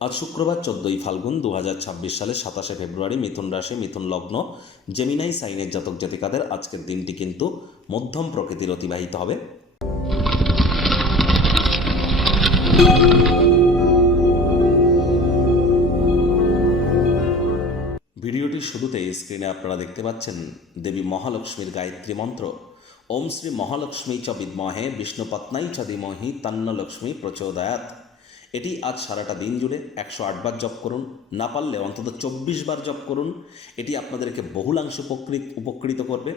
আজ শুক্রবার 14ই ফাল্গুন 2026 সালে 27শে ফেব্রুয়ারি, মিথুন রাশি, মিথুন লগ্ন, জেমিনাই সাইনের জাতক জাতিকাদের আজকের দিনটি কিন্তু মধ্যম প্রকৃতির অতিবাহিত হবে। ভিডিওটির শুরুতেই স্ক্রিনে আপনারা দেখতে পাচ্ছেন দেবী মহালক্ষ্মীর গায়ত্রী মন্ত্র। ওম শ্রী মহালক্ষ্মী চ বিদ্মহে বিষ্ণুপত্নাই চ ধীমহি তন্ন লক্ষ্মী প্রচোদয়াৎ। এটি আজ সারাটা দিন জুড়ে 108 বার জপ করুন, না পারলে অন্তত 24 বার জপ করুন। এটি আপনাদেরকে বহুলাংশে উপকৃত করবে।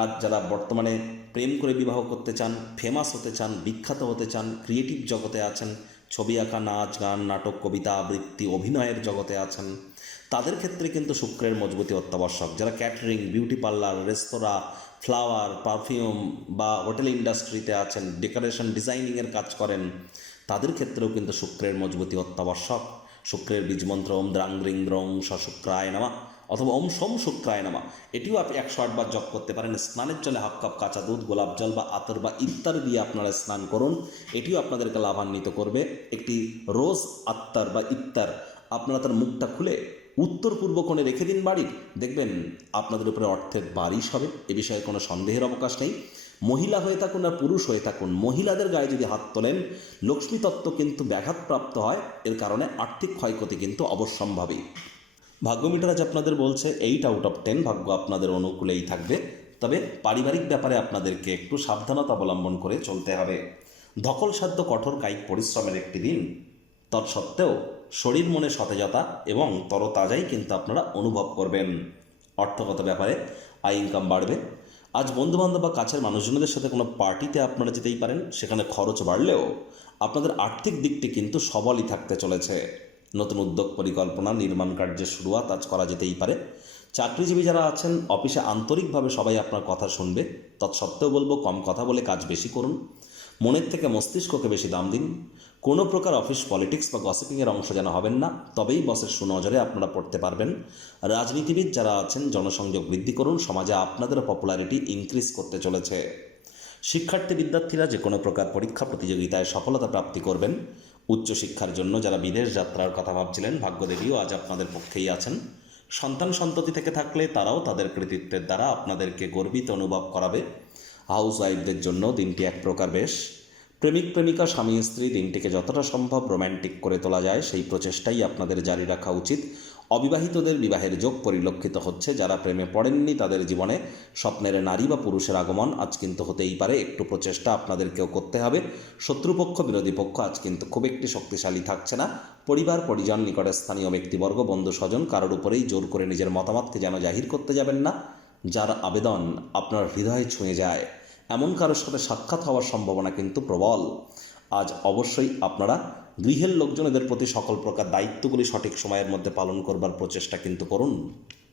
আর যারা বর্তমানে প্রেম করে বিবাহ করতে চান, ফেমাস হতে চান, বিখ্যাত হতে চান, ক্রিয়েটিভ জগতে আছেন, ছবি আঁকা, নাচ গান, নাটক, কবিতা আবৃত্তি, অভিনয়ের জগতে আছেন, তাদের ক্ষেত্রে কিন্তু শুক্রের মজবুতি অত্যাবশ্যক। যারা ক্যাটারিং, বিউটি পার্লার, রেস্তোরাঁ, ফ্লাওয়ার, পারফিউম বা হোটেল ইন্ডাস্ট্রিতে আছেন, ডেকোরেশন ডিজাইনিংয়ের কাজ করেন, তাদের ক্ষেত্রেও কিন্তু শুক্রের মজবুতি অত্যাবশ্যক। শুক্রের বীজমন্ত্র ওম দ্রাং দ্রিং দ্রং স শুক্রায় নামা অথবা ওম সোম শুক্রায় নামা, এটিও আপনি 108 বার জপ করতে পারেন। স্নানের জলে হাফ কাপ কাঁচা দুধ, গোলাপ জল বা আতর বা ইত্তার দিয়ে আপনারা স্নান করুন, এটিও আপনাদেরকে লাভান্বিত করবে। একটি রোজ আত্মার বা ইত্তার আপনারা তার মুখটা খুলে উত্তর পূর্ব কোণে রেখে দিন বাড়ির, দেখবেন আপনাদের উপরে অর্থের বারিশ হবে। এ বিষয়ে কোনো সন্দেহের অবকাশ নেই। মহিলা হয়ে থাকুন আর পুরুষ হয়ে থাকুন, মহিলাদের গায়ে যদি হাত তোলেন লক্ষ্মী তত্ত্ব কিন্তু ব্যাঘাতপ্রাপ্ত হয়। এর কারণে আর্থিক ক্ষয়ক্ষতি কিন্তু অবশ্যম্ভাবী। ভাগ্য মিটার আজ আপনাদের বলছে 8 আউট অফ 10 ভাগ্য আপনাদের অনুকূলেই থাকবে। তবে পারিবারিক ব্যাপারে আপনাদেরকে একটু সাবধানতা অবলম্বন করে চলতে হবে। ধকলসাধ্য কঠোর কায়িক পরিশ্রমের একটি দিন, তৎসত্ত্বেও শরীর মনে সতেজতা এবং তরতাজাই কিন্তু আপনারা অনুভব করবেন। অর্থগত ব্যাপারে আয় ইনকাম বাড়বে। আজ বন্ধুবান্ধব বা কাছের মানুষজনদের সাথে কোনো পার্টিতে আপনারা যেতেই পারেন, সেখানে খরচ বাড়লেও আপনাদের আর্থিক দিকটি কিন্তু সবলই থাকতে চলেছে। নতুন উদ্যোগ, পরিকল্পনা, নির্মাণ কার্যের শুরুয়াত আজ করা যেতেই পারে। চাকরিজীবী যারা আছেন, অফিসে আন্তরিকভাবে সবাই আপনার কথা শুনবে। তৎসত্ত্বেও বলবো কম কথা বলে কাজ বেশি করুন। মনের থেকে মস্তিষ্ককে বেশি দাম দিন। কোনো প্রকার অফিস পলিটিক্স বা গসিপিংয়ের অংশ যেন হবেন না, তবেই বসের সুনজরে আপনারা পড়তে পারবেন। রাজনীতিবিদ যারা আছেন, জনসংযোগ বৃদ্ধি করুন, সমাজে আপনাদের পপুলারিটি ইনক্রিজ করতে চলেছে। শিক্ষার্থী বিদ্যার্থীরা যে কোনো প্রকার পরীক্ষা প্রতিযোগিতায় সফলতা প্রাপ্তি করবেন। উচ্চশিক্ষার জন্য যারা বিদেশ যাত্রার কথা ভাবছিলেন, ভাগ্যদেবীও আজ আপনাদের পক্ষেই আছেন। সন্তান সন্ততি থেকে থাকলে তারাও তাদের কৃতিত্বের দ্বারা আপনাদেরকে গর্বিত অনুভব করাবে। হাউস ওয়াইফদের জন্য দিনটি এক প্রকার বেশ। প্রেমিক প্রেমিকা, স্বামী স্ত্রী দিনটিকে যতটা সম্ভব রোম্যান্টিক করে তোলা যায় সেই প্রচেষ্টাই আপনাদের জারি রাখা উচিত। অবিবাহিতদের বিবাহের যোগ পরিলক্ষিত হচ্ছে। যারা প্রেমে পড়েননি তাদের জীবনে স্বপ্নের নারী বা পুরুষের আগমন আজ কিন্তু হতেই পারে। একটু প্রচেষ্টা আপনাদেরকেও করতে হবে। শত্রুপক্ষ, বিরোধী পক্ষ আজ কিন্তু খুব একটি শক্তিশালী থাকছে না। পরিবার, পরিজন, নিকটের স্থানীয় ব্যক্তিবর্গ, বন্ধু স্বজন কারোর উপরেই জোর করে নিজের মতামতকে যেন জাহির করতে যাবেন না। যার আবেদন আপনার হৃদয়ে ছুঁয়ে যায়, এমন কারোর সাথে সাক্ষাৎ হওয়ার সম্ভাবনা কিন্তু প্রবল। আজ অবশ্যই আপনারা গৃহের লোকজনদের প্রতি সকল প্রকার দায়িত্বগুলি সঠিক সময়ের মধ্যে পালন করবার প্রচেষ্টা কিন্তু করুন।